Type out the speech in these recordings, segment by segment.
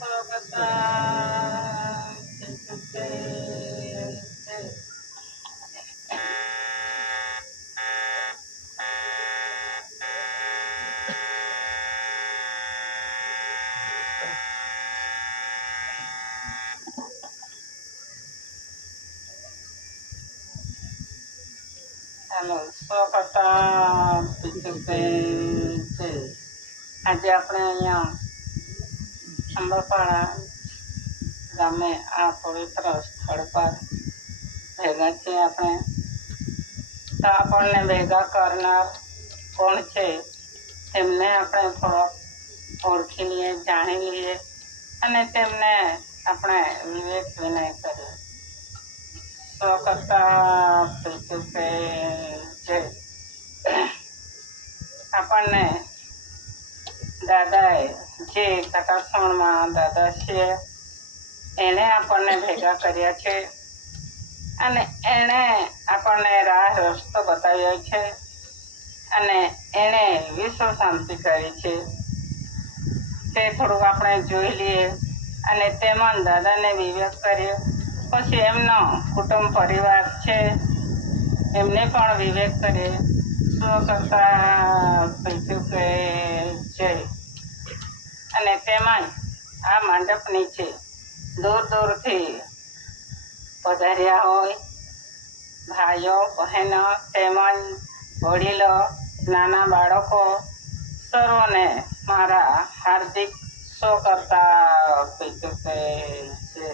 Hello, સ્વાગત છે. આજે આપણે અહીંયા અંબાપાડા ગામે આ પવિત્ર સ્થળ પર ભેગા છીએ. આપણે તો આપણને ભેગા કરનાર કોણ છે તેમને આપણે થોડોક ઓળખી લઈએ, જાણી લઈએ અને તેમને આપણે વિવેક વિનય કરીએ. આપણને દાદાએ જે કટાક્ષણમાં દાદા છે એણે આપણને ભેગા કર્યા છે અને એણે આપણને રાહ રસ્તો બતાવ્યો છે અને એણે વિશ્વ શાંતિ કરી છે. તે થોડુંક આપણે જોઈ લઈએ અને તેમાં દાદાને વિવેક કર્યો. પછી એમનો કુટુંબ પરિવાર છે એમને પણ વિવેક કરીએ. અને તેમાં આ મંડપ નીચે દૂર દૂરથી પધાર્યા હોય ભાઈઓ બહેનો તેમજ વડીલો નાના બાળકો સર્વને મારા હાર્દિક છે.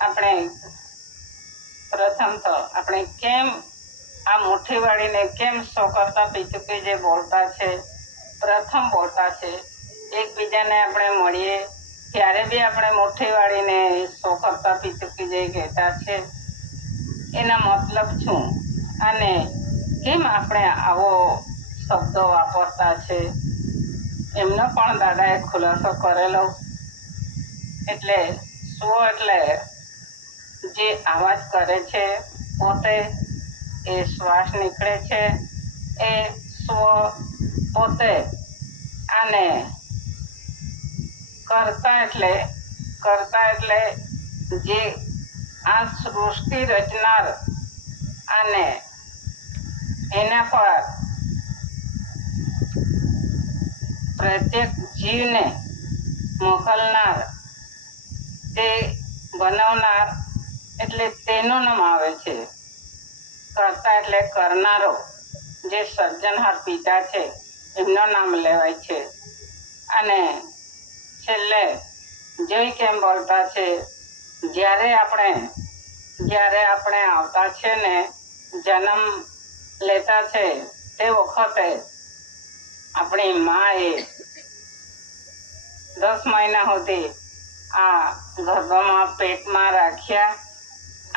આપણે પ્રથમ તો આપણે કેમ આ મુઠ્ઠી વાળીને કેમ સો કરતા પીચુકી જે બોલતા છે, પ્રથમ બોલતા છે. એકબીજાને આપણે મળીએ ત્યારે બી આપણે મુઠ્ઠી વાળીને સો કરતા પીચુકી જે કહેતા છે એના મતલબ શું અને કેમ આપણે આવો શબ્દો વાપરતા છે એમનો પણ દાદાએ ખુલાસો કરેલો. એટલે સ્વ એટલે જે આવાજ કરે છે પોતે, એ શ્વાસ નીકળે છે એ સ્વ પોતે, અને કરતા એટલે જે આ સૃષ્ટિ રચનાર અને એના પર પ્રત્યેક જીવને મોકલનાર, તે બનાવનાર એટલે તેનું નામ આવે છે. કરતા એટલે કરનારો, જે સર્જનહાર પિતા છે એમનું નામ લેવાય છે. અને છેલ્લે જોઈ કેમ બોલતા છે, જ્યારે આપણે આવતા છે ને જન્મ લેતા છે તે વખતે આપણી માએ 10 મહિના સુધી આ ગર્ભમાં પેટમાં રાખ્યા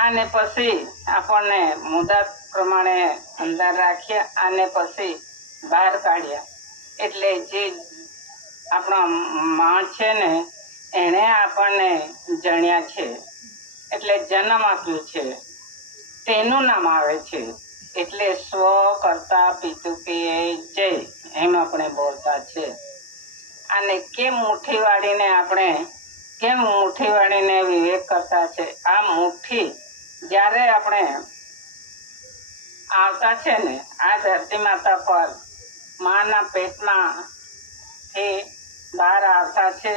અને પછી આપણને મુદત પ્રમાણે અંદર રાખ્યા અને પછી બહાર કાઢ્યા. એટલે જે આપણા માં છે ને એણે આપણને જણ્યા છે એટલે જન્મ આપ્યું છે તેનું નામ આવે છે. એટલે સ્વ કરતા પિતુકીએ જય એમ આપણે બોલતા છે. અને કેમ મુઠ્ઠી વાળીને વિવેક કરતા છે. આ મુઠ્ઠી જ્યારે આપણે આવતા છે ને આ ધરતી માતા પર માના પેટમાં એ બહાર આવતા છે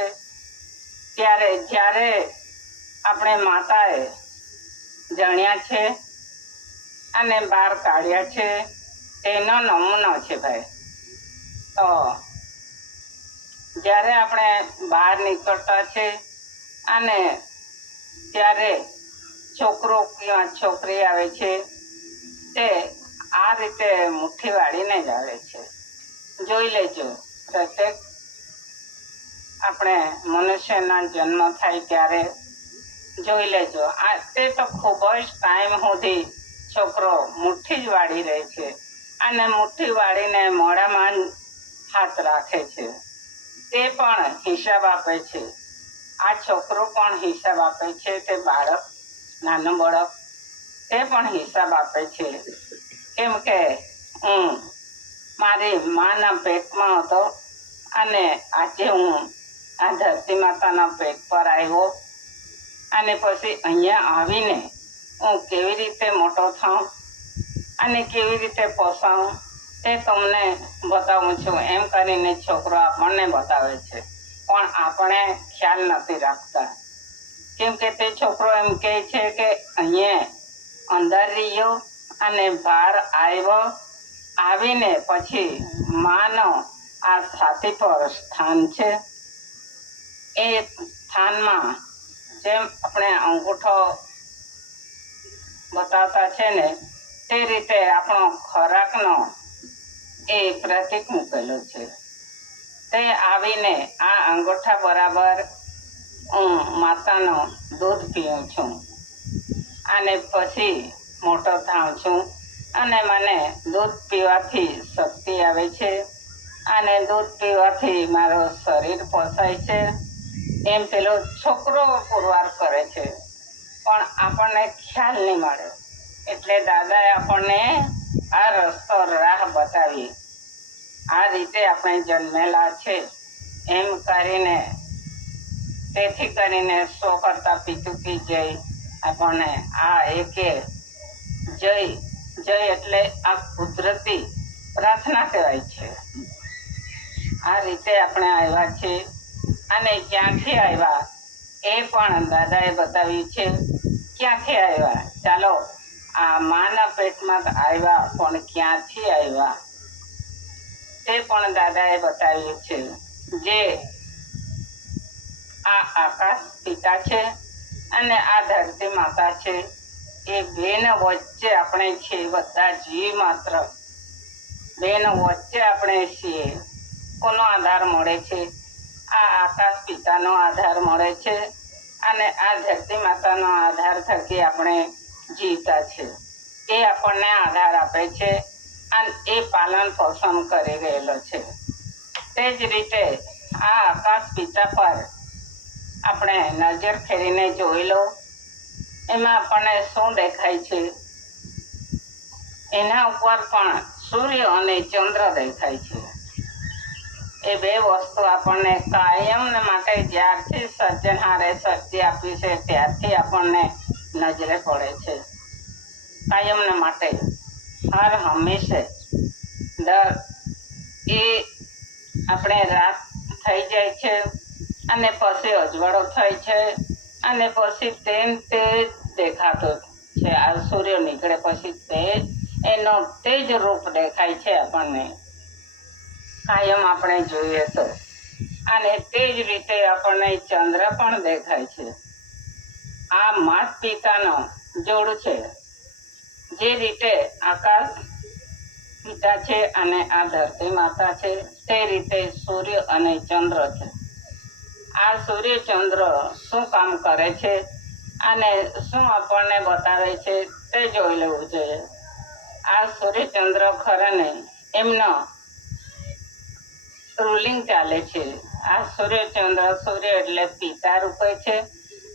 ત્યારે જ્યારે આપણે માતાએ જણ્યા છે અને બહાર કાઢ્યા છે તેનો નમૂનો છે ભાઈ. તો જ્યારે આપણે બહાર નીકળતા છે અને ત્યારે છોકરો કે છોકરી આવે છે તે આ રીતે મુઠ્ઠી વાળીને જ આવે છે. જોઈ લેજો, પ્રત્યેક આપણે મનુષ્યના જન્મ થાય ત્યારે જોઈ લેજો. આ તે તો ખૂબ જ ટાઈમ સુધી છોકરો મુઠ્ઠી જ વાળી રહે છે અને મુઠ્ઠી વાળીને મોઢામાં હાથ રાખે છે. તે પણ હિસાબ આપે છે. આ છોકરો પણ હિસાબ આપે છે. તે બાળક, નાનું બાળક, તે પણ હિસાબ આપે છે. કેમ કે હું મારી માના પેટમાં હતો અને આજે હું આ ધરતી માતાના પેટ પર આવ્યો અને પછી અહીંયા આવીને હું કેવી રીતે મોટો થાઉં અને કેવી રીતે પોસાઉં તે તમને બતાવું છું એમ કરીને છોકરો આપણને બતાવે છે. પણ આપણે ખ્યાલ નથી રાખતા, કેમ કે તે છોકરો એમ કહે છે કે અહીંયા અંદર રહ્યો અને બહાર આવ્યો, આવીને પછી માનો આ છાતી પર સ્થાન છે. એ સ્થાનમાં જેમ આપણે અંગૂઠો બતાવતા છે ને તે રીતે આપણો ખોરાકનો એ પ્રતીક મૂકેલો છે. તે આવીને આ અંગૂઠા બરાબર હું માતાનું દૂધ પીઉં છું અને પછી મોટો થાઉં છું અને મને દૂધ પીવાથી શક્તિ આવે છે અને દૂધ પીવાથી મારું શરીર પોસાય છે એમ પેલો છોકરો પુરવાર કરે છે. પણ આપણને ખ્યાલ નહીં મળે એટલે દાદાએ આપણને આ રસ્તો રાહ બતાવી. આ રીતે આપણે જન્મેલા છે એમ કરીને, તેથી કરીને 100 કરતા પીતુકી જય આપણને આ એકે જય જય એટલે આ કુદરતી પ્રાર્થના કહેવાય છે. આ રીતે આપણે આવ્યા છે અને ક્યાંથી આવ્યા એ પણ દાદાએ બતાવ્યું છે. ક્યાંથી આવ્યા? ચાલો આ માના પેટમાં આવ્યા, પણ ક્યાંથી આવ્યા તે પણ દાદાએ બતાવ્યું છે. જે આ આકાશ પિતા છે અને આ ધરતી માતા છે, એ બેનો વચ્ચે આપણે છીએ. બધા જીવ માત્ર બેનો વચ્ચે આપણે છીએ. કોનો આધાર મળે છે? આ આકાશ પિતાનો આધાર મળે છે અને આ ધરતી માતાનો આધાર થકી આપણે જીવતા છે. એ આપણને આધાર આપે છે અને એ પાલન પોષણ કરી રહેલો છે. તે જ રીતે આ આકાશ પિતા પર આપણે નજર ફેરીને જોઈ લો, એમાં આપણને શું દેખાય છે? એના ઉપર પણ સૂર્ય અને ચંદ્ર દેખાય છે. એ બે વસ્તુ આપણને કાયમને માટે જ્યારથી સર્જનહારે સર્જી આપ્યું છે ત્યારથી આપણને નજરે પડે છે. કાયમને માટે હર હંમેશા એ આપણે રાત થઈ જાય છે અને પછી અજવાળો થાય છે અને પછી તે દેખાતો છે. આ સૂર્ય નીકળે પછી એનો તેજ રૂપ દેખાય છે આપણને કાયમ આપણે જોઈએ તો. અને તે જ રીતે આપણને ચંદ્ર પણ દેખાય છે. આ માત પિતાનો જોડ છે. જે રીતે આકાશ પિતા છે અને આ ધરતી માતા છે, તે રીતે સૂર્ય અને ચંદ્ર છે. આ સૂર્ય ચંદ્ર શું કામ કરે છે અને શું આપણને બતાવે છે તે જોઈ લેવું જોઈએ. આ સૂર્ય ચંદ્ર ખરાને એમનો રૂલિંગ ચાલે છે. આ સૂર્ય ચંદ્ર, સૂર્ય એટલે પિતા રૂપે છે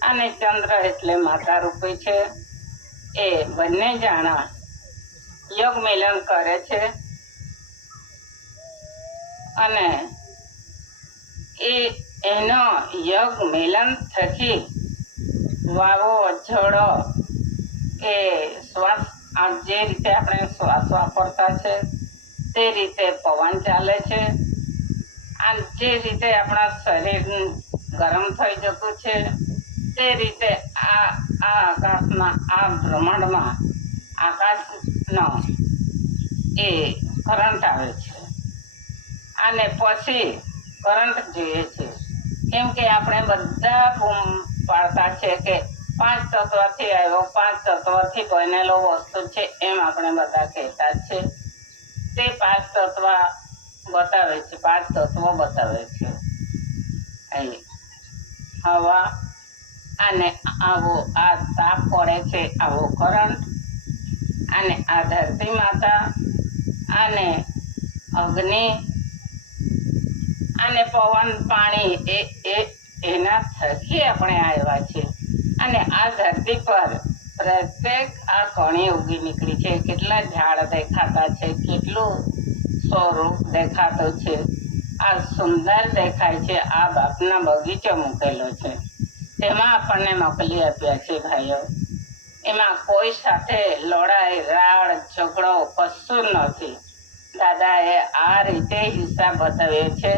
અને ચંદ્ર એટલે માતા રૂપે છે. એ બંને જાણા યોગ મિલન કરે છે અને એનો યોગ મિલન થકી વાવો અજોડો કે શ્વાસ, જે રીતે આપણે શ્વાસ વાપરતા છે તે રીતે પવન ચાલે છે અને જે રીતે આપણા શરીર ગરમ થઈ જતું છે તે રીતે આ આકાશમાં, આ બ્રહ્માંડમાં આકાશનો એ કરંટ આવે છે અને પછી કરંટ જોઈએ છે. કેમ કે આપણે બધા બૂમ પાડતા છે કે 5 તત્વથી આવ્યો, 5 તત્વથી બનેલો વસ્તુ છે એમ આપણે બધા કહેતા છે. તે 5 તત્વ બતાવે છે, 5 તત્વો બતાવે છે. હવા અને આવો આ તાપ પડે છે, આવો કરંટ અને આ ધરતી માતા અને અગ્નિ અને પવન, પાણી એના થકી આપણે આવ્યા છે. અને આ ધરતી પર પ્રત્યેક આ કણી ઉગી નીકળી છે. કેટલા ઝાડ દેખાતા છે, કેટલું સ્વરૂપ દેખાતું છે. આ સુંદર દેખાય છે. આ બાપના બગીચો મૂકેલો છે, તેમાં આપણને મોકલી આપ્યા છે ભાઈઓ. એમાં કોઈ સાથે લડાઈ રાડ ઝઘડો કશું નથી. દાદાએ આ રીતે હિસાબ બતાવ્યો છે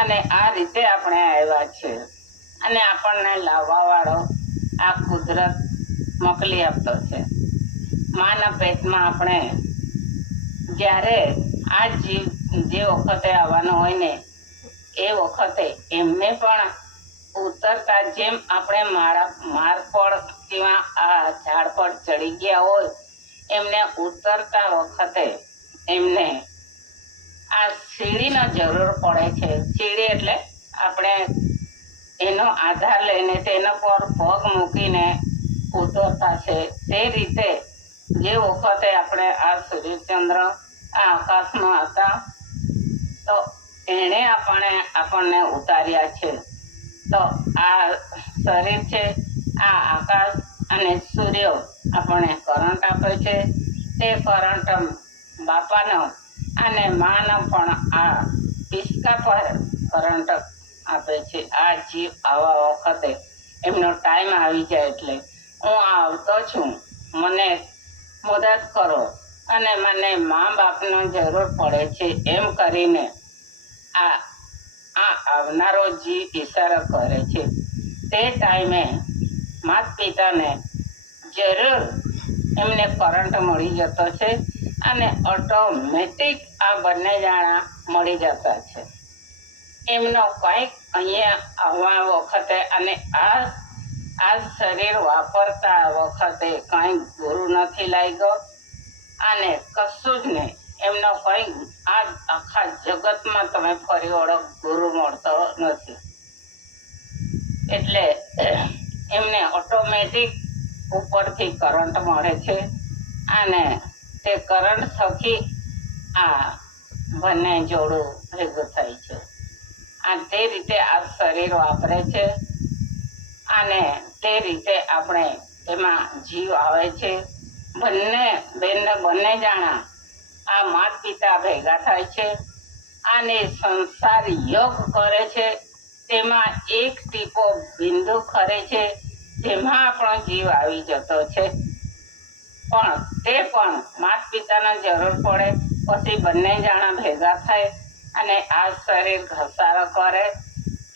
અને આ રીતે આપણે આવ્યા છે. અને આપણને લાવવા વાળો આ કુદરત મોકલી આપતો છે. માના પેટમાં આપણે જ્યારે આ જીવ જે વખતે આવવાનો હોય ને એ વખતે એમને પણ ઉતરતા, જેમ આપણે માર પર કિંવા આ ઝાડ પર ચડી ગયા હોય એમને ઉતરતા વખતે એમને આ સીડીનો જરૂર પડે છે. સીડી એટલે આપણે એનો આધાર લઈને તેના પર પગ મૂકીને ઉતરતા છે. તે રીતે જે વખતે આપણે આ સૂર્યચંદ્ર આ આકાશમાં હતા તો એણે આપણને ઉતાર્યા છે. તો આ શરીર છે, આ આકાશ અને સૂર્ય આપણને કરંટ આપે છે. તે કરંટ બાપાનો અને માનો પણ આ પિસ્કા પર કરંટ આપે છે. આ જીવ આવા વખતે એમનો ટાઈમ આવી જાય એટલે હું આવતો છું, મને મદદ કરો અને મને મા બાપનો જરૂર પડે છે એમ કરીને આ આવનારો જીવ ઈશારો કરે છે. તે ટાઈમે માતા પિતાને જરૂર એમને કરંટ મળી જતો છે અને ઓટોમેટિક આ બંને જણા મળી જતા છે. એમનો કંઈક અહીંયા આવવા વખતે અને આ શરીર વાપરતા વખતે કંઈ ગુરુ નથી લાગ્યો અને કશું જ નહીં. એમનો કંઈ આ આખા જગતમાં તમે ફરી વળો ગુરુ મળતો નથી. એટલે એમને ઓટોમેટિક ઉપરથી કરંટ મળે છે અને તે કરંટ થકી આ બંને જોડું ભેગું થાય છે. અને તે રીતે આ શરીર વાપરે છે અને તે રીતે આપણે એમાં જીવ આવે છે. બંને જણા આ માતા પિતા ભેગા થાય છે અને સંસાર યોગ કરે છે. તેમાં એક ટીપો બિંદુ ખરે છે જેમાં આપણો જીવ આવી જતો છે. પણ તે પણ માતા પિતાને જરૂર પડે પછી બંને જણા ભેગા થાય અને આ શરીર ઘસારો કરે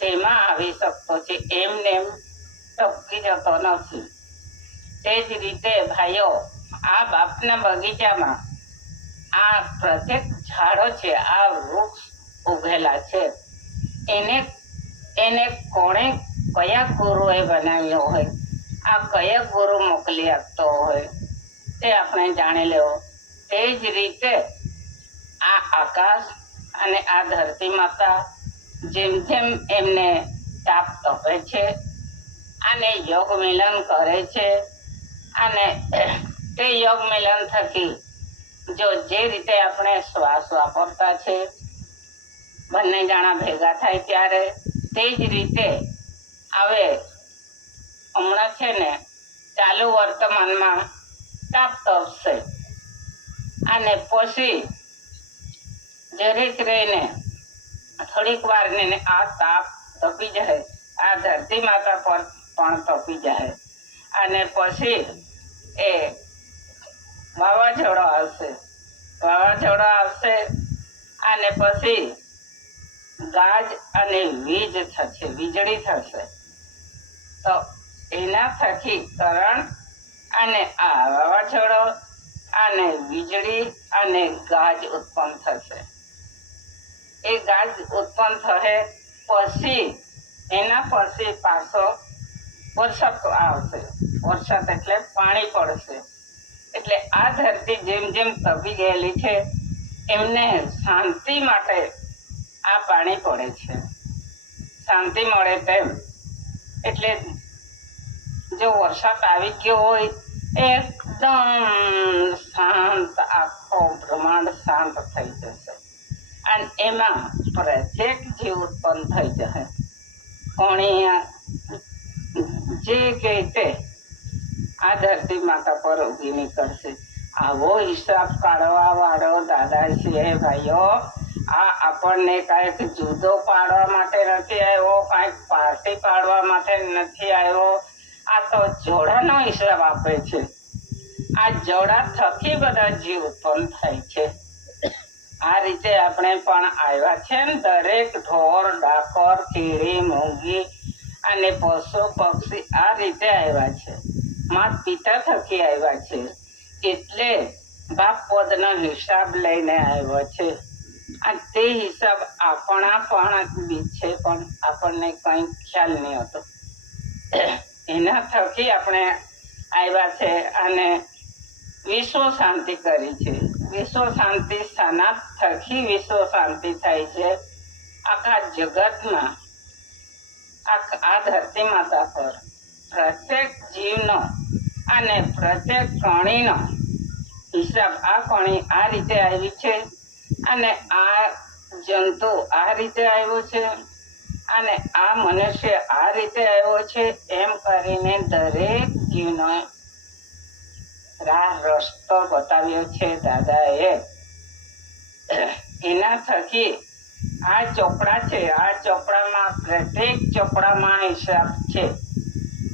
તેમાં આવી શકતો છે. એમને એમ ટપકી જતો નથી. તે જ રીતે ભાઈઓ, આ બાપના બગીચામાં આ પ્રત્યેક ઝાડો છે, આ વૃક્ષ ઉગેલા છે. એને કોણે કયા ગુરુએ બનાવ્યો હોય, આ કયા ગુરુ મોકલી આપતો હોય તે આપણે જાણી લેવો. તે જ રીતે આ આકાશ અને આ ધરતી માતા જેમ જેમ એમને તાપ તપે છે અને યોગ મિલન કરે છે અને તે યોગ મિલન થકી જે રીતે આપણે શ્વાસ વાપરતા છે બંને જણા ભેગા થાય ત્યારે તે જ રીતે હવે હમણાં છે ને ચાલુ વર્તમાનમાં તાપ તપશે અને પછી જરીક રહીને થોડીક વાર ને આ તાપ તપી જાય, આ ધરતી માતા પર પણ તપી જાય અને પછી એ વાવાઝોડો આવશે અને પછી ગાજ અને વીજળી થશે. તો એના થકી કરંટ અને આ વાવાઝોડો અને વીજળી અને ગાજ ઉત્પન્ન થશે. એ ગાજ ઉત્પન્ન થશે પછી એના પછી પાછો વરસાદ આવશે. વરસાદ એટલે પાણી પડશે. એટલે આ ધરતી જેમ જેમ તપી ગયેલી છે એમને શાંતિ માટે આ પાણી પડે છે, શાંતિ મળે તેમ. એટલે જો વરસાદ આવી ગયો હોય એકદમ શાંત, આખો બ્રહ્માંડ શાંત થઈ જશે અને એમાં પ્રત્યેક જીવ ઉત્પન્ન થઈ જશે. કોણી જે કે તે આ ધરતી માતા પર ઉગી નીકળશે. આવો હિસાબ કાઢવા વાળો દાદા છે ભાઈઓ. આ આપણને કાંઈક જુદો પાડવા માટે નથી આવ્યો, કાંઈક પાર્ટી પાડવા માટે નથી આવ્યો. આ તો જોડાનો હિસાબ આપે છે. આ જોડા થકી બધા જીવ ઉત્પન્ન થાય છે. આ રીતે આપણે પણ આવ્યા છે ને. દરેક ઢોર, ડાકોર, કીડી, મૂંગી અને પશુ પક્ષી આ રીતે આવ્યા છે. માત પિતા થકી આવ્યા છે. એટલે બાપ પદનો હિસાબ લઈને આવ્યો છે. અને તે હિસાબ આપણા પણ છે, પણ આપણને કઈ ખ્યાલ નહીં હતો. એના થકી આપણે આવ્યા છે અને વિશ્વ શાંતિ કરી છે. વિશ્વ શાંતિ સનાત થકી વિશ્વ શાંતિ થાય છે. આખા જગતમાં, આ ધરતી માતા પર પ્રત્યેક જીવનો અને પ્રત્યેક કણીનો હિસાબ, આ કણી આ રીતે આવી છે અને આ જંતુ આ રીતે આવ્યો છે અને આ મનુષ્ય આ રીતે આવ્યો છે, એમ કરીને દરેક જીવનો રાહ રસ્તો બતાવ્યો છે દાદાએ. એના થકી આ ચોપડા છે. આ ચોપડામાં પ્રત્યેક ચોપડામાં હિસાબ છે.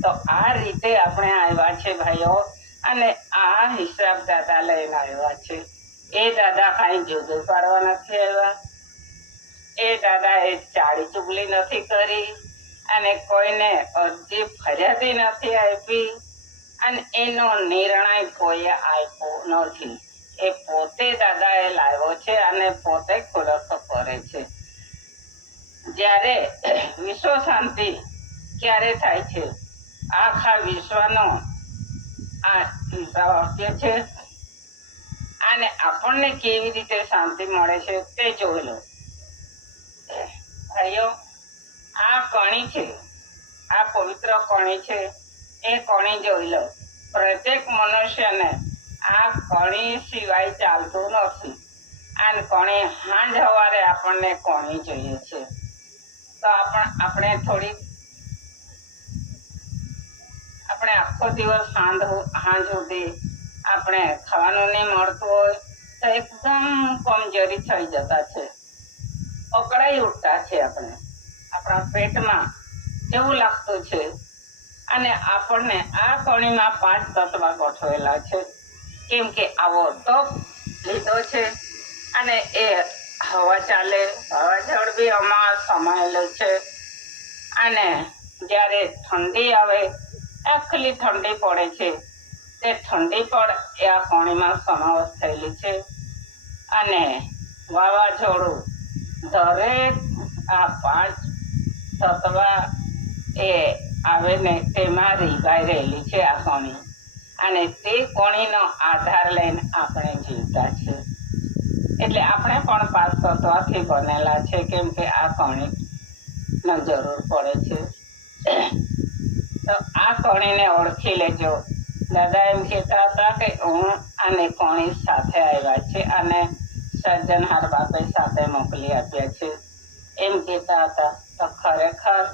તો આ રીતે આપણે આવ્યા છે ભાઈઓ. અને આ હિસાબ દાદા લઈને આવ્યા છે. એ દાદા કાંઈ જુદું પાડવા નથી આવ્યા. એ દાદા એ ચાળી ચુગલી નથી કરી અને કોઈને અરજી ફરિયાદી નથી આપી અને એનો નિર્ણય કોઈએ આપ્યો નથી. એ પોતે દાદા એ લાવ્યો છે અને પોતે ખુલાસો કરે છે. જ્યારે વિશ્વ શાંતિ ક્યારે થાય છે? આખા વિશ્વનો આ હિસાબ આપીએ છે અને આપણને કેવી રીતે શાંતિ મળે છે તે જોઈ લો ભાઈઓ. આ કણી છે, આ પવિત્ર કણી છે. એ કણી જોઈ લો. પ્રત્યેક મનુષ્યને આ કણી સિવાય ચાલતું નથી. આ કણી હાંજ સવારે આપણને કણી જોઈએ છે. તો આપણે આખો દિવસ સાંજ સુધી આપણે ખાવાનું નહીં મળતું હોય તો એકદમ કમજોરી થઈ જતા છે, અકળાઈ ઉઠતા છે. આપણા પેટમાં કેવું લાગતું છે. અને આપણને આ કણીમાં 5 તત્વ ગોઠવેલા છે. કેમ કે આવો ટોપ લીધો છે અને એ હવા ચાલે, હવા જળ બી આમાં સમાયેલું છે. અને જ્યારે ઠંડી આવે, આખલી ઠંડી પડે છે, તે ઠંડી પણ એ આ કણીમાં સમાવેશ થયેલી છે. અને વાવાઝોડું, દરેક આ 5 તત્વ એ આવે ને તેમાં રીબાઈ રહેલી છે આ કણી. અને તે કણીનો આધાર લઈને આપણે જીવતા છે. એટલે આપણે પણ 5 તત્વથી બનેલા છે. કેમ કે આ કણીનો જરૂર પડે છે. તો આ કણીને ઓળખી લેજો. દાદા એમ કહેતા હતા કે હું આને કણી સાથે આવ્યા છે અને સર્જનહાર બાપે સાથે મોકલી આપ્યા છે એમ કહેતા હતા. તો ખરેખર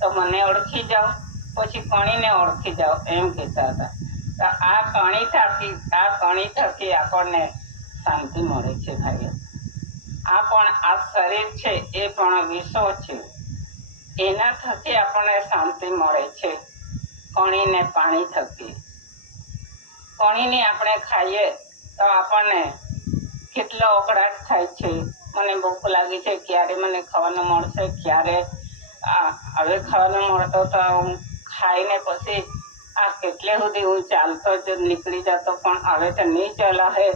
તો મને ઓળખી જાઓ, પછી કણીને ઓળખી જાઓ એમ કહેતા હતા. તો આ કણી થકી આપણને શાંતિ મળે છે ભાઈઓ. આ શરીર છે એ પણ વિશ્વ છે. એના થકી આપણને શાંતિ મળે છે. કણીને પાણી થકી. કણીને આપણે ખાઈએ તો આપણને કેટલો અકળાટ થાય છે. મને ભૂખ લાગી છે, ક્યારે મને ખાવાનું મળશે, ક્યારે હવે ખાવાનું મળતો તો હું ખાઈને પછી આ કેટલે સુધી હું ચાલતો જ નીકળી જતો, પણ હવે તો નહીં ચલાવે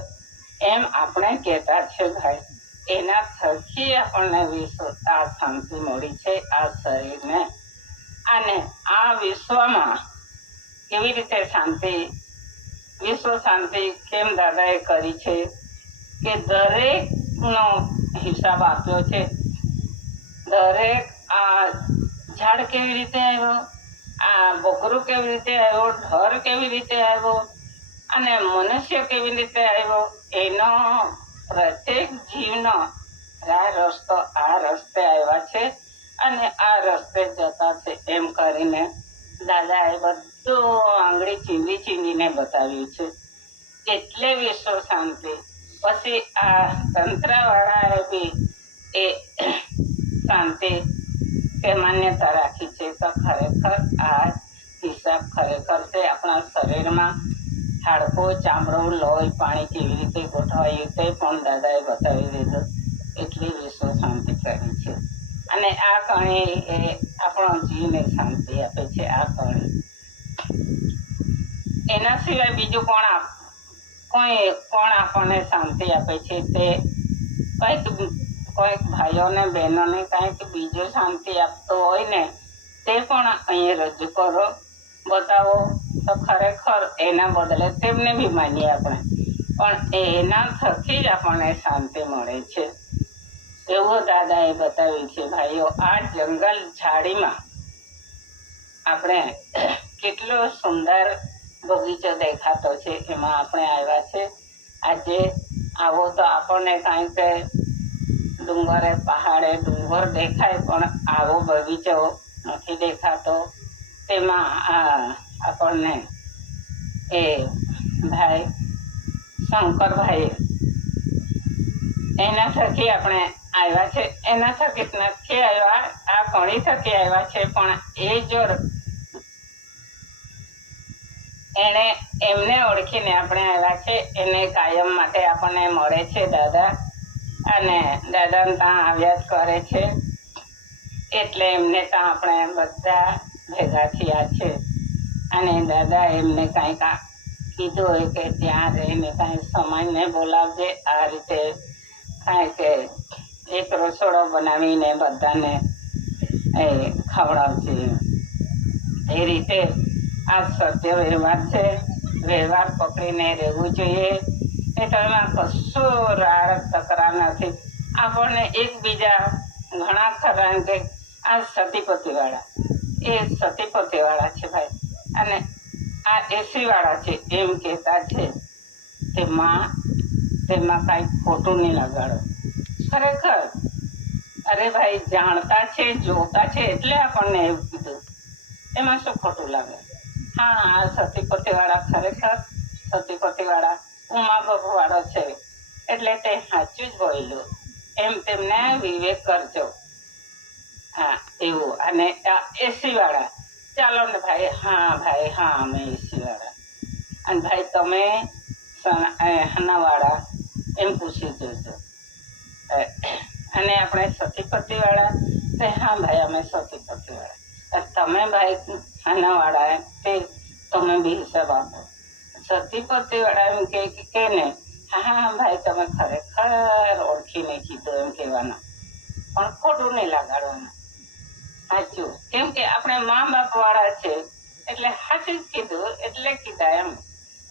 એમ આપણે કહેતા છે ભાઈ. એના થકી આપણને આ શાંતિ મળી છે આ શરીરને. અને આ વિશ્વમાં કેવી રીતે શાંતિ, વિશ્વ શાંતિ કેમ દાદાએ કરી છે કે દરેકનો હિસાબ આપ્યો છે. દરેક આ ઝાડ કેવી રીતે આવ્યો, આ બકરું કેવી રીતે આવ્યો, ઢોર કેવી રીતે આવ્યો અને મનુષ્ય કેવી રીતે આવ્યો, એનો પ્રત્યેક જીવનો રસ્તો આ રસ્તે આવ્યા છે અને આ રસ્તે જતા છે એમ કરીને દાદાએ બધું આંગળી ચીંધી ચીંધીને બતાવ્યું છે. એટલે વિશ્વ શાંતિ. પછી આ તંત્રવાળાએ બી એ શાંતિ કે માન્યતા રાખી છે તો ખરેખર આ હિસાબ ખરેખર છે આપણા શરીરમાં હાડકો, ચામડો, લોહી, પાણી કેવી રીતે ગોઠવાયું તે પણ દાદાએ બતાવી દીધું. એટલી વિશ્વ શાંતિ કરી છે. અને આ કણી એ આપણો જીવને શાંતિ આપે છે. આ કણી એના સિવાય બીજું કોણ આપણને શાંતિ આપે છે તે કોઈક ભાઈઓને બહેનોને કંઈક બીજું શાંતિ આપતો હોય ને તે પણ અહીં રજૂ કરો, બતાવો તો ખરેખર એના બદલે તેમને બી માનીએ આપણે, પણ એના થકી જ આપણને શાંતિ મળે છે. એવું દાદાએ બતાવ્યું છે. ભાઈઓ, આ જંગલ ઝાડીમાં આપણે કેટલો સુંદર બગીચો દેખાતો છે, એમાં આપણે આવ્યા છે. આજે આવો તો આપણને કાંઈક ડુંગરે પહાડે ડુંગર દેખાય, પણ આવો બગીચો નથી દેખાતો. તેમાં આપણને એ ભાઈ શંકરભાઈ એના થકી આપણે આવ્યા છે. એના થકી નથી આવ્યા, આ ઘણી થકી આવ્યા છે, પણ એ જો એમને ઓળખીને આપણે આવ્યા છે. એને કાયમ માટે આપણને મળે છે દાદા, અને દાદા ત્યાં આવ્યા જ કરે છે. એટલે એમને ત્યાં આપણે બધા ભેગા થયા છે. અને દાદા એમને કાંઈક કીધું હોય કે ત્યાં રહીને કાંઈ સમાજને બોલાવજે, આ રીતે કાંઈક એક રસોડો બનાવીને બધાને એ ખવડાવશે. એ રીતે આ સત્ય વ્યવહાર છે. વ્યવહાર પકડીને રહેવું જોઈએ. એ તો એમાં કશું રાડ તકરાર નથી. આપણને એકબીજા ઘણા ખરા કે આ સતીપતિવાળા એ સતીપતિવાળા છે ભાઈ, અને આ એસીવાળા છે એમ કહેતા છે. તેમાં કાંઈ ખોટું નહીં લગાડો. ખરેખર અરે ભાઈ, જાણતા છે, જોતા છે એટલે આપણને એવું કીધું. એમાં શું ખોટું લાગે? હા, આ સતીપતિવાળા ખરેખર સતીપતિવાળા ઉમા બાપુવાળો છે એટલે તે સાચું જ બોલ્યું એમ તેમને વિવેક કરજો. હા, એવું. અને એસીવાળા, ચાલો ને ભાઈ, હા અમે એસીવાળા. અને ભાઈ તમે હનાવાળા એમ પૂછી જોજો. અને આપણે સતીપતિવાળા તે હા ભાઈ અમે સતીપતિવાળા. તમે ભાઈ હનાવાળા તે તમે બી હિસાબ આપો. સતીપતિવાળા એમ કે ને હા ભાઈ તમે ખરેખર ઓળખીને કીધું એમ કહેવાનું, પણ ખોટું નહીં લગાડવાનું. સાચું, કેમ કે આપણે મા બાપ વાળા છે એટલે સાચું જ કીધું એટલે કીધા એમ.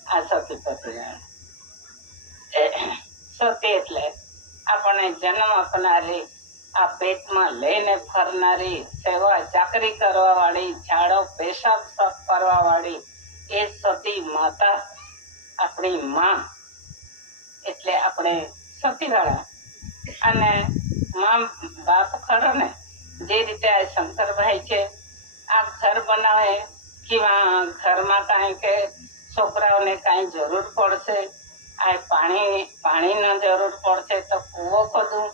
આ સતીપતિવાળા સતી એટલે આપણને જન્મ આપનારી, આ પેટમાં લઈને ફરનારી, સેવા ચાકરી કરવા વાળી, ઝાડો પેશાબ સાફ કરવા વાળી એ સતી માતા, આપણી માં. એટલે આપણે સતીવાળા. અને માં બાપ ખરો ને, જે રીતે આ શંકરભાઈ છે આ ઘર બનાવે કેવા ઘરમાં કાંઈ કે છોકરાઓને કાંઈ જરૂર પડશે, આ પાણીની જરૂર પડશે તો કૂવો ખોદું,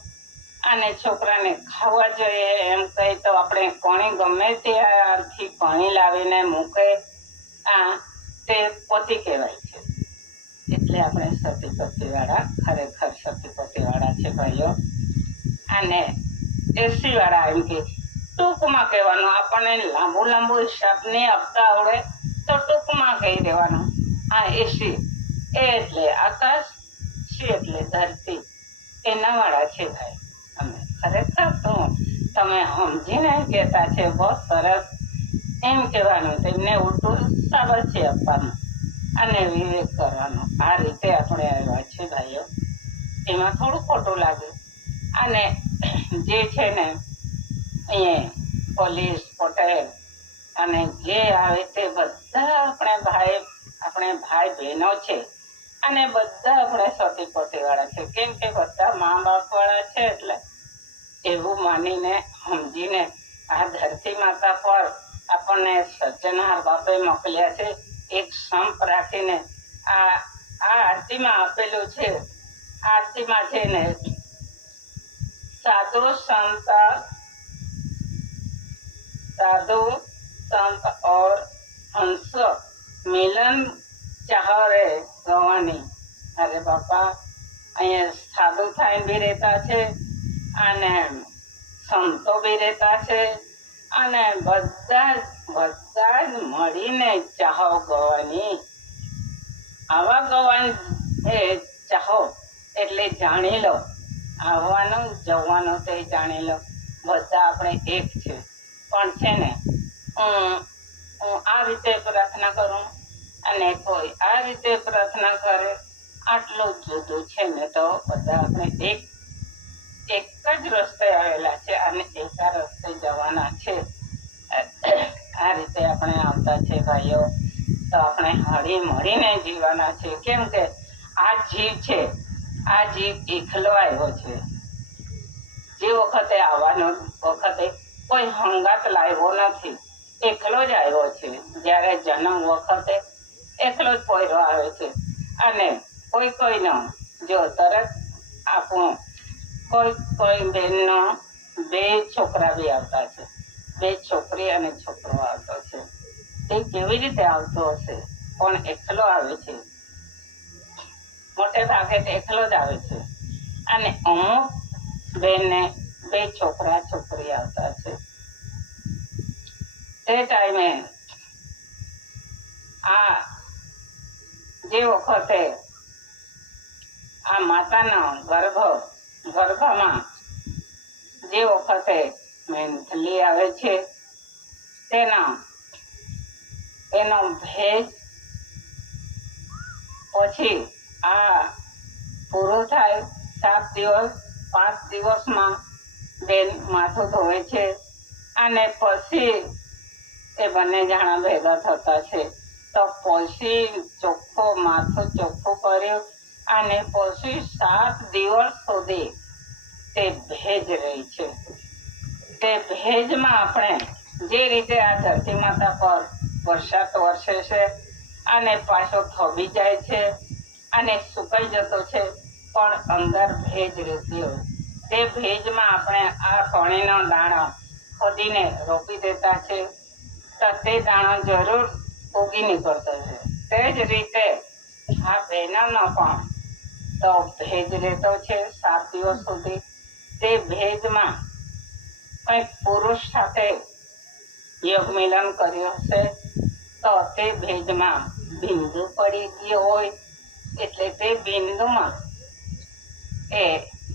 અને છોકરાને ખાવા જોઈએ એમ કહે તો આપણે પાણી ગમે ત્યાંથી પાણી લાવીને મૂકે. તે પતિ કહેવાય છે. એટલે આપણે સતીપતિવાળા ખરેખર સતીપતિવાળા છે ભાઈઓ. અને એસીવાળા એમ કે ટૂંકમાં કહેવાનું, આપણને લાંબુ હિસાબ નહીં આપતા આવડે તો ટૂંકમાં કહી દેવાનું. આ એસી એટલે આકાશ, સી એટલે ધરતી, એના વાળા છે ભાઈ અમે. ખરેખર તો તમે સમજીને કહેતા છે, બહુ સરસ એમ કહેવાનું. તેમને ઉલટું શાબાશી આપવાનું અને વિવેક કરવાનો. આ રીતે આપણે આવ્યા છે ભાઈઓ. એમાં થોડું ખોટું લાગે. અને જે છે ને અહીંયા પોલીસ, પટેલ અને જે આવે તે બધા આપણે ભાઈ બહેનો છે. અને બધા આપણે સતીપતિવાળા છે, કેમ કે બધા મા બાપ વાળા છે. એટલે એવું માનીને સમજીને આ ધરતી માતા પર આપણને સર્જનહાર બાપે મોકલ્યા છે. એક સંપ રાખીને આ આ આરતીમાં આપેલું છે. આરતીમાં છે ને સાધુ સંત और हंस मिलन चाह रे गवानी. अरे बापा, અહીંયા સાધુ થઈને બી રહેતા છે અને સંતો બી રહેતા છે અને બધા જ મળીને ચાહો ગવાની. આવા ગવાન એ ચાહો એટલે જાણી લો, આવવાનું જવાનું તે જાણી લો, બધા આપણે એક છે. પણ છે ને હું આ રીતે પ્રાર્થના કરું અને કોઈ આ રીતે પ્રાર્થના કરે, આટલું જુદું છે ને તો બધા આપણે એક જ રસ્તે આવેલા છે અને એક રસ્તે જવાના છે. આ રીતે આપણે આવતા છે ભાઈઓ. તો આપણે હળી મળીને જીવવાના છે. કેમ કે આ જીવ છે, આ જીવ એકલો આવ્યો છે. જે વખતે આવવાનો વખતે કોઈ હંગાત લાવ્યો નથી, એકલો જ આવ્યો છે. જ્યારે જન્મ વખતે એકલો જ પોયરો આવે છે. અને કોઈનો જો તરત આપણું કોઈ બેનનો 2 છોકરા બી આવતા છે, 2 છોકરી અને છોકરો આવતો છે. તે કેવી રીતે આવતો હશે? પણ એકલો આવે છે, મોટે ભાગે એકલો જ આવે છે. અને અમુક બેનને 2 છોકરા છોકરી આવતા છે. તે ટાઈમે આ જે વખતે આ માતાના ગર્ભમાં જે વખતે મેન્થલી આવે છે એનો ભેજ પછી આ પૂરું થાય 7 દિવસ 5 દિવસમાં બેન માથું ધોવે છે અને પછી એ બંને જણા ભેગા થતા છે. તો પછી માથું ચોખ્ખું કર્યું અને પછી 7 દિવસ સુધી તે ભેજ રહી છે. તે ભેજમાં આપણે જે રીતે આ ધરતી માતા પર વરસાદ વરસે છે અને પાછો થોભી જાય છે અને સુકાઈ જતો છે, પણ અંદર ભેજ રહેતી હોય. તે ભેજમાં આપણે આ કણીનો દાણો ખોદીને રોપી દેતા છે તો તે દાણો જરૂર ઉગી નીકળતો છે. તે જ રીતે આ બહેનોનો પણ તો ભેજ રહેતો છે 7 દિવસ સુધી. તે ભેજમાં કંઈક પુરુષ સાથે યોગ મિલન કર્યું હશે તો તે ભેજમાં બિંદુ પડી ગયો હોય, એટલે તે બિંદુમાં એ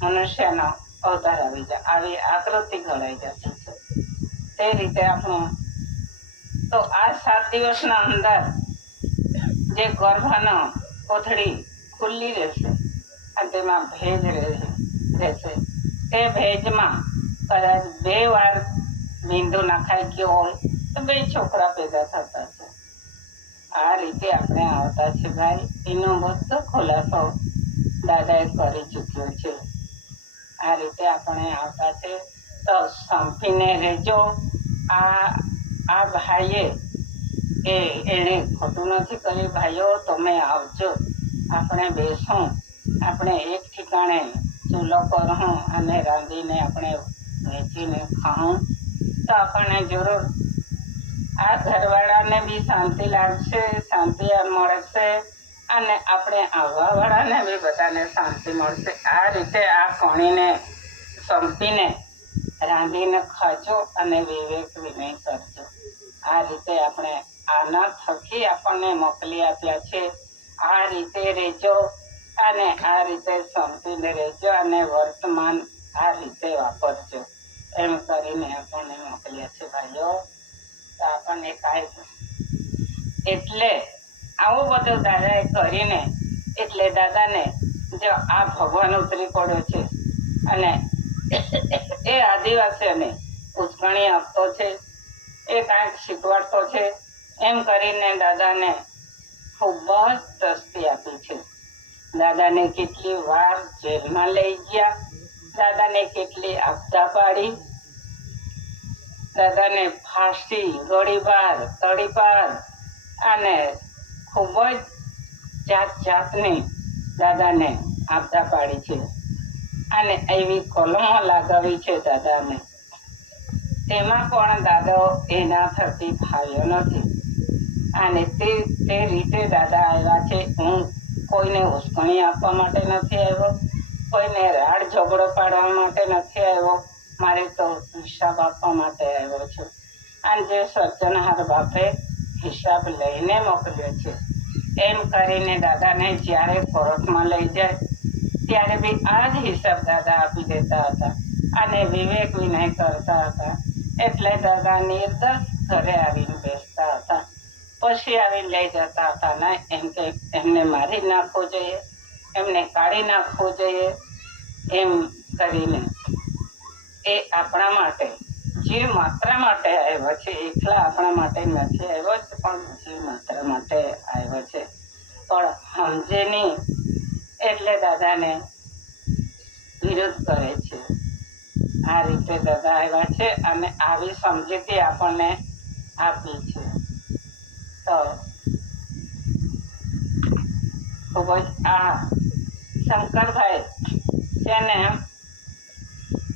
મનુષ્યનો અવતાર આવી આકૃતિ ઘડાઈ જતી છે. તે રીતે આપણું તો આ 7 દિવસના અંદર જે ગર્ભનો કોથળી ખુલ્લી રહેશે અને તેમાં ભેજ રહેશે. તે ભેજમાં કદાચ 2 વાર બિંદુ નખાઈ ગયો હોય તો 2 છોકરા પેદા થતા છે. આ રીતે આપણે આવતા છે ભાઈ. એનો બધો ખુલાસો દાદાએ કરી ચૂક્યો છે. આ રીતે આપણે આવતા છે. તો સંપીને રહેજો. આ ભાઈએ એને ખોટું નથી કર્યું. ભાઈઓ તમે આવજો, આપણે બેસું, આપણે એક ઠેકાણે ચૂલો કરું અને રાંધીને આપણે વેચીને ખાઉં તો આપણને જરૂર આ ઘરવાળાને બી શાંતિ લાગશે, શાંતિ મળશે અને આપણે આવવાવાળાને બી બધાને શાંતિ મળશે. આ રીતે આ કણીને સંપીને રાંધીને ખાજો અને વિવેક વિનય કરજો. આ રીતે આપણે આના થકી આપણને મોકલી આપ્યા છે. આ રીતે રહેજો અને આ રીતે સંપીને રહેજો અને વર્તમાન આ રીતે વાપરજો એમ કરીને આપણને મોકલ્યા છે ભાઈઓ. તો આપણને કાંઈ એટલે આવું બધું દાદાએ કરીને એટલે દાદાને જો આ ભગવાન ઉતરી પડ્યો છે અને એ આદિવાસીઓને ઉચકણી આપતો છે, એ કાંઈક શીખવાડતો છે એમ કરીને દાદાને ખૂબ જ તસ્તી આપી છે. દાદાને કેટલી વાર જેલમાં લઈ ગયા, દાદાને કેટલી આપદા પાડી, દાદાને ફાંસી, ગોળીબાર, તડીપાર અને ખૂબ જ જાત જાતની દાદાને આપતા પાડી છે અને એવી કલમો લગાવી છે દાદાને, તેમાં પણ દાદો એના થકી ફાવ્યો નથી. અને તે રીતે દાદા આવ્યા છે. હું કોઈને ઉશ્કેરણી આપવા માટે નથી આવ્યો, કોઈને રાડ ઝઘડો પાડવા માટે નથી આવ્યો, મારે તો હિસાબ આપવા માટે આવ્યો છું. અને જે સર્જનહાર બાપે હિસાબ લઈને મોકલ્યો છે એમ કરીને દાદાને જ્યારે કોર્ટમાં લઈ જાય ત્યારે બી આ જ હિસાબ દાદા આપી દેતા હતા અને વિવેક વિનય કરતા હતા. એટલે દાદા નિર્દોષ ઘરે આવીને બેસતા હતા. પછી આવીને લઈ જતા હતા ને એમ કે એમને મારી નાખવો જોઈએ, એમને કાઢી નાખવો જોઈએ એમ કરીને. એ આપણા માટે જીવ માત્ર માટે આવ્યો છે, એકલા આપણા માટે નથી આવ્યો છે, પણ જીવ માત્ર માટે આવ્યો છે. પણ સમજે નહીં એટલે દાદાને વિરોધ કરે છે. આ રીતે દાદા આવ્યા છે અને આવી સમજૂતી આપણને આપી છે. તો ખૂબ જ આ શંકરભાઈ છે ને,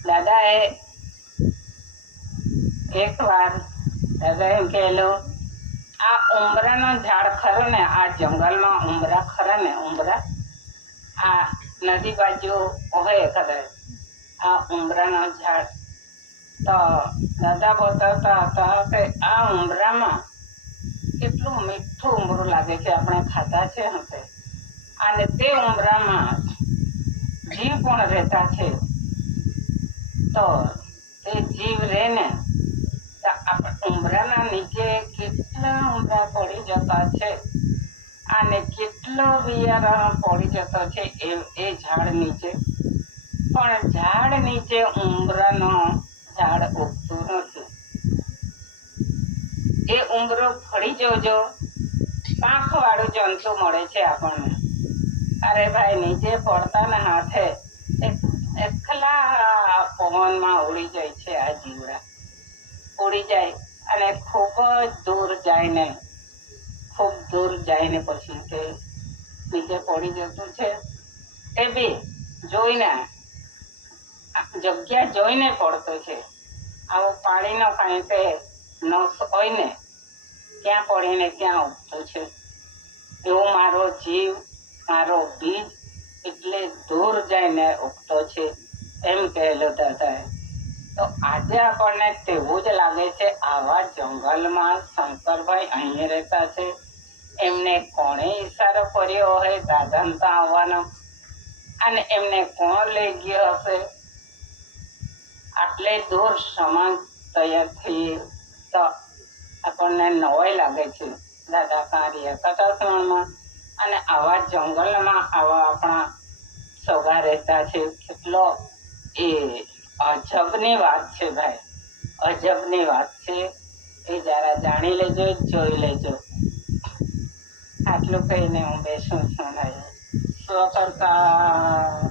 દાદાએ એક વાર દાદા એમ કહેલું, આ ઉંબરાનો ઝાડ ખરો ને, આ જંગલમાં ઉંબરા ખરા ને, ઉંબરા આ નદી બાજુ હોય કદાચ આ ઉંબરાનો ઝાડ. તો દાદા બતાવતા હતા કે આ ઉંબરામાં કેટલું મીઠું ઉંબરું લાગે છે, આપણે ખાતા છે હશે. અને તે ઉંબરામાં જીવ પણ રહેતા છે. તો તે જીવ રહે ને, ઉંબરાના નીચે કેટલા ઉંબરા પડી જતા છે અને કેટલો બિયારણ પડી જતો છે એ ઝાડ નીચે. પણ ઝાડ નીચે ઉંબરાનો ઝાડ ઉગતું નથી. એ ઉંબરો ફળી જોજો, પાંખ વાળું જંતુ મળે છે આપણને. અરે ભાઈ, નીચે પડતા ને હાથે એકલા પવનમાં ઉડી જાય છે. આ જીવડા ઉડી જાય અને ખૂબ જ દૂર જઈને પછી તે નીચે પડી જતું છે. એ બી જોઈને જગ્યા જોઈને પડતો છે. આવો પાણીનો કાંઈ તે નસ હોય ને ત્યાં પડીને ત્યાં ઉગતો છે. એવો મારો જીવ, મારો બીજ એટલે દૂર જઈને ઉગતો છે એમ કહેલો દાદાએ. તો આજે આપણને તેવું જ લાગે છે. આવા જંગલમાં શંકરભાઈ અહીં રહેતા છે. એમને કોણે ઈશારો કર્યો હોય દાદાને તો આવવાનો, અને એમને કોણ લઈ ગયો હશે? આટલે દૂર સમાન તૈયાર થઈએ તો આપણને નવાઈ લાગે છે. દાદા કાર્ય કરતા શ્રવણમાં અને આવા જંગલમાં આવા આપણા સગા રહેતા છે. કેટલો એ અજબની વાત છે ભાઈ, અજબની વાત છે. એ જરા જાણી લેજો, જોઈ લેજો. આટલું કહીને હું બેસું છું. સ્વ કરતા